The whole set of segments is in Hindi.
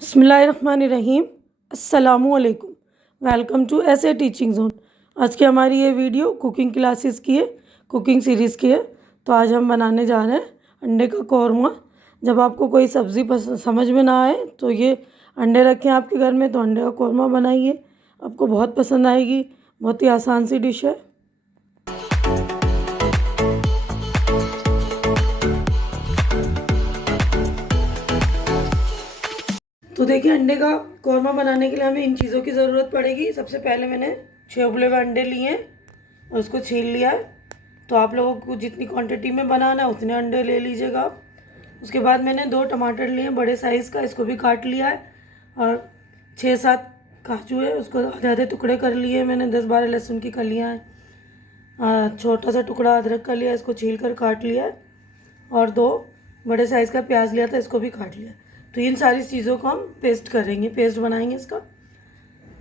बिस्मिल्लाहिर्रहमानिर्रहीम। अस्सलामुअलैकुम। वेलकम टू ऐसे टीचिंग जोन। आज की हमारी ये वीडियो कुकिंग क्लासेस की है, कुकिंग सीरीज़ की है। तो आज हम बनाने जा रहे हैं अंडे का कौरमा। जब आपको कोई सब्ज़ी समझ में ना आए तो ये अंडे रखें आपके घर में तो अंडे का कौरमा बनाइए, आपको बहुत पसंद आएगी। बहुत ही आसान सी डिश है। तो देखिए, अंडे का कौरमा बनाने के लिए हमें इन चीज़ों की ज़रूरत पड़ेगी। सबसे पहले मैंने 6 उबले हुए अंडे लिए हैं और उसको छील लिया है। तो आप लोगों को जितनी क्वांटिटी में बनाना है उतने अंडे ले लीजिएगा आप। उसके बाद मैंने 2 टमाटर लिए हैं बड़े साइज़ का, इसको भी काट लिया है। और 6-7 काजू है, उसको आधे आधे टुकड़े कर लिए मैंने। 10-12 लहसुन की कलियाँ हैं। छोटा सा टुकड़ा अदरक का लिया, इसको छील कर काट लिया है। और 2 बड़े साइज़ का प्याज लिया था, इसको भी काट लिया। तो इन सारी चीज़ों को हम पेस्ट करेंगे, पेस्ट बनाएंगे इसका।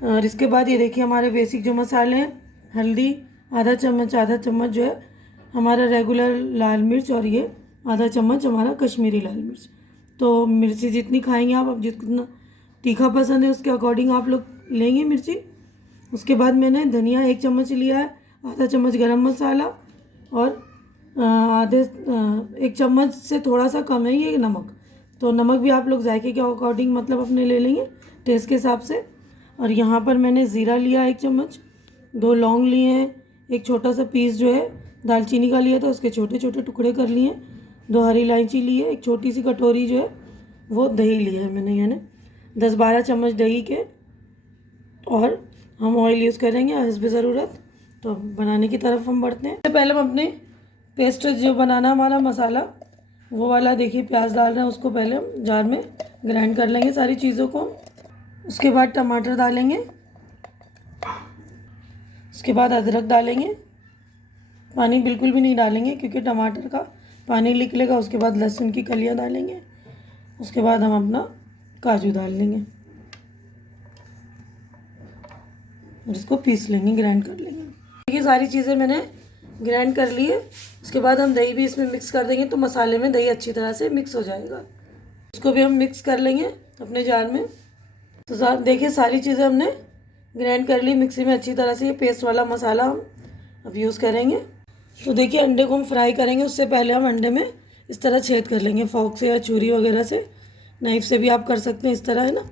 और इसके बाद ये देखिए हमारे बेसिक जो मसाले हैं, हल्दी आधा चम्मच जो है हमारा रेगुलर लाल मिर्च, और ये आधा चम्मच हमारा कश्मीरी लाल मिर्च। तो मिर्ची जितनी खाएंगे आप, अब जितना तीखा पसंद है उसके अकॉर्डिंग आप लोग लेंगे मिर्ची। उसके बाद मैंने धनिया 1 चम्मच लिया है, आधा चम्मच गरम मसाला, और आधे 1 चम्मच से थोड़ा सा कम है ये नमक। तो नमक भी आप लोग जायके के अकॉर्डिंग मतलब अपने ले लेंगे, टेस्ट के हिसाब से। और यहाँ पर मैंने ज़ीरा लिया 1 चम्मच, 2 लौंग लिए हैं, एक छोटा सा पीस जो है दालचीनी का लिया था, उसके छोटे छोटे टुकड़े कर लिए, 2 हरी इलायची ली है, एक छोटी सी कटोरी जो है वो दही लिया है मैंने, यानी 10-12 चम्मच दही के। और हम ऑयल यूज़ करेंगे हस्ब ज़रूरत। तो बनाने की तरफ हम बढ़ते हैं। सबसे पहले हम अपने पेस्ट जो बनाना हमारा मसाला वो वाला, देखिए प्याज डाल रहे हैं, उसको पहले हम जार में ग्राइंड कर लेंगे सारी चीज़ों को। उसके बाद टमाटर डालेंगे, उसके बाद अदरक डालेंगे। पानी बिल्कुल भी नहीं डालेंगे क्योंकि टमाटर का पानी निकलेगा। उसके बाद लहसुन की कलियां डालेंगे। उसके बाद हम अपना काजू डाल लेंगे और इसको पीस लेंगे, ग्राइंड कर लेंगे। देखिए सारी चीज़ें मैंने ग्राइंड कर ली है। उसके बाद हम दही भी इसमें मिक्स कर देंगे तो मसाले में दही अच्छी तरह से मिक्स हो जाएगा। इसको भी हम मिक्स कर लेंगे अपने जार में। तो देखिए सारी चीज़ें हमने ग्राइंड कर ली मिक्सी में अच्छी तरह से। ये पेस्ट वाला मसाला हम अब यूज़ करेंगे। तो देखिए अंडे को हम फ्राई करेंगे, उससे पहले हम अंडे में इस तरह छेद कर लेंगे फॉर्क से या छुरी वगैरह से, नाइफ से भी आप कर सकते हैं, इस तरह है ना।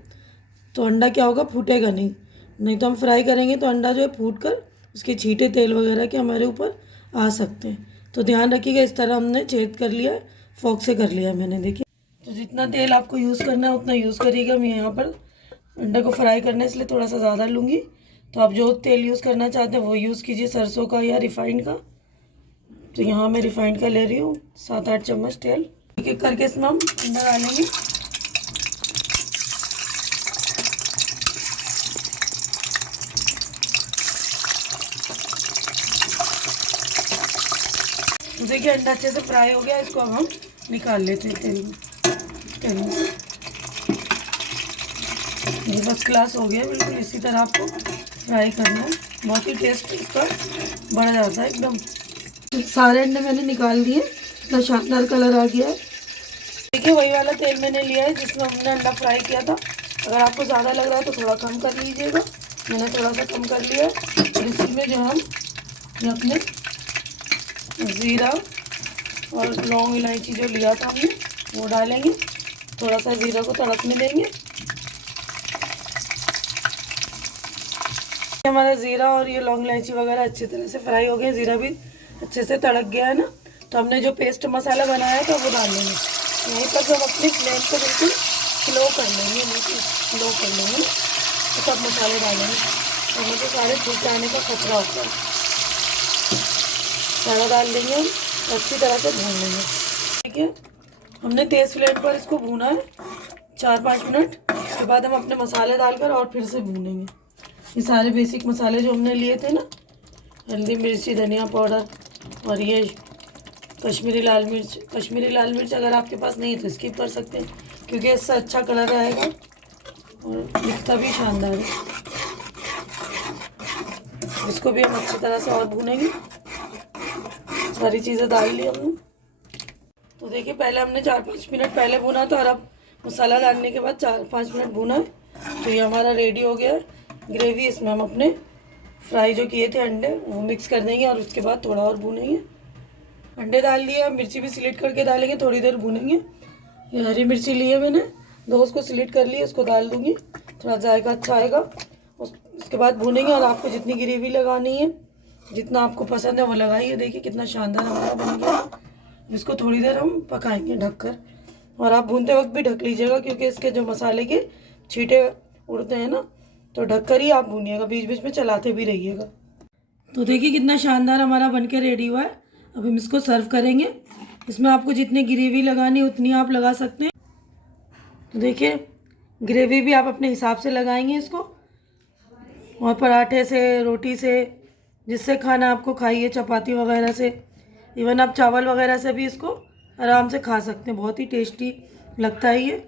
तो अंडा क्या होगा, फूटेगा नहीं तो हम फ्राई करेंगे तो अंडा जो है फूट कर उसके छींटे तेल वगैरह के हमारे ऊपर आ सकते हैं। तो ध्यान रखिएगा, इस तरह हमने छेद कर लिया है, फॉर्क से कर लिया है मैंने। देखिए तो जितना तेल आपको यूज़ करना है उतना यूज़ करिएगा। मैं यहाँ पर अंडे को फ्राई करने इसलिए थोड़ा सा ज़्यादा लूँगी। तो आप जो तेल यूज़ करना चाहते हैं वो यूज़ कीजिए, सरसों का या रिफाइंड का। तो यहाँ मैं रिफाइंड का ले रही हूँ 7-8 चम्मच तेल। एक एक करके इसमें हम अंडा डालेंगे। तो देखिए अंडा अच्छे से फ्राई हो गया, इसको अब हम निकाल लेते हैं तेल में से। ये फर्स्ट क्लास हो गया, बिल्कुल इसी तरह आपको फ्राई करना है। बहुत ही टेस्ट इसका बढ़ जाता है एकदम। सारे अंडे मैंने निकाल दिए, इतना शानदार कलर आ गया है। देखिए वही वाला तेल मैंने लिया है जिसमें हमने अंडा फ्राई किया था। अगर आपको ज़्यादा लग रहा है तो थोड़ा कम कर लीजिएगा, मैंने थोड़ा सा कम कर लिया है। और इसी में जो हम अपने ज़ीरा और लौंग इलायची जो लिया था हमने वो डालेंगे। थोड़ा सा ज़ीरा को तड़कने देंगे। हमारा ज़ीरा और ये लौंग इलायची वगैरह अच्छी तरह से फ्राई हो गए, ज़ीरा भी अच्छे से तड़क गया है ना। तो हमने जो पेस्ट मसाला बनाया था वो डाल लेंगे। यहीं पर हम अपनी फ्लेम को बिल्कुल स्लो कर लेंगे, बिल्कुल स्लो कर लेंगे तो सब मसाले डालेंगे। तो हमें तो सारे फूट जाने का खतरा होता है। सारा डाल देंगे हम, अच्छी तरह से भून लेंगे। ठीक है, हमने तेज़ फ्लेम पर इसको भूना है 4-5 मिनट। उसके बाद हम अपने मसाले डालकर और फिर से भूनेंगे। ये सारे बेसिक मसाले जो हमने लिए थे ना, हल्दी, मिर्ची, धनिया पाउडर और ये कश्मीरी लाल मिर्च अगर आपके पास नहीं है तो स्किप कर सकते हैं क्योंकि इससे अच्छा कलर आएगा और दिखता भी शानदार है। इसको भी हम अच्छी तरह से और भूनेंगे। सारी चीज़ें डाल ली हमने। तो देखिए पहले हमने 4-5 मिनट पहले भुना था और अब मसाला डालने के बाद 4-5 मिनट भूना है। तो ये हमारा रेडी हो गया है ग्रेवी। इसमें हम अपने फ्राई जो किए थे अंडे वो मिक्स कर देंगे और उसके बाद थोड़ा और भूनेंगे। अंडे डाल दिए, मिर्ची भी सिलेक्ट करके डालेंगे, थोड़ी देर भूनेंगे। ये हरी मिर्ची ली है मैंने 2, उसको सिलेक्ट कर लिया, उसको डाल दूँगी, थोड़ा जायका अच्छा आएगा। उसके बाद भूनेंगे और आपको जितनी ग्रेवी लगानी है, जितना आपको पसंद है वो लगाइए। देखिए कितना शानदार हमारा बन गया। इसको थोड़ी देर हम पकाएंगे ढककर, और आप भूनते वक्त भी ढक लीजिएगा क्योंकि इसके जो मसाले के छींटे उड़ते हैं ना, तो ढककर ही आप भूनिएगा, बीच बीच में चलाते भी रहिएगा। तो देखिए कितना शानदार हमारा बनके रेडी हुआ है। अब हम इसको सर्व करेंगे। इसमें आपको जितनी ग्रेवी लगानी है उतनी आप लगा सकते हैं। तो देखिए ग्रेवी भी आप अपने हिसाब से लगाएंगे इसको, और पराठे से, रोटी से, जिससे खाना आपको खाइए, चपाती वगैरह से, इवन आप चावल वगैरह से भी इसको आराम से खा सकते हैं। बहुत ही टेस्टी लगता है ये,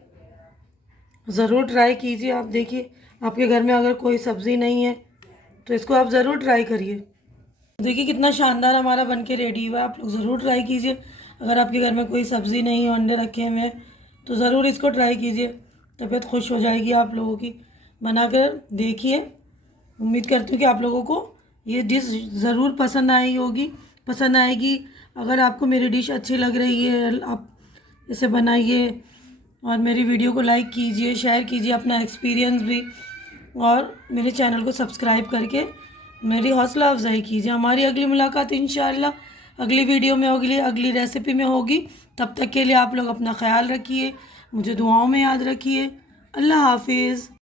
ज़रूर ट्राई कीजिए। आप देखिए आपके घर में अगर कोई सब्ज़ी नहीं है तो इसको आप ज़रूर ट्राई करिए। देखिए कितना शानदार हमारा बनके रेडी हुआ है। आप लोग ज़रूर ट्राई कीजिए। अगर आपके घर में कोई सब्ज़ी नहीं है, अंडे रखे हुए हैं, तो ज़रूर इसको ट्राई कीजिए। तबीयत खुश हो जाएगी आप लोगों की। बनाकर देखिए। उम्मीद करती हूँ कि आप लोगों को ये डिश ज़रूर पसंद आएगी। अगर आपको मेरी डिश अच्छी लग रही है, आप इसे बनाइए और मेरी वीडियो को लाइक कीजिए, शेयर कीजिए अपना एक्सपीरियंस भी, और मेरे चैनल को सब्सक्राइब करके मेरी हौसला अफजाई कीजिए। हमारी अगली मुलाकात इंशाअल्लाह अगली वीडियो में होगी, अगली रेसिपी में होगी। तब तक के लिए आप लोग अपना ख्याल रखिए, मुझे दुआओं में याद रखिए। अल्लाह हाफिज़।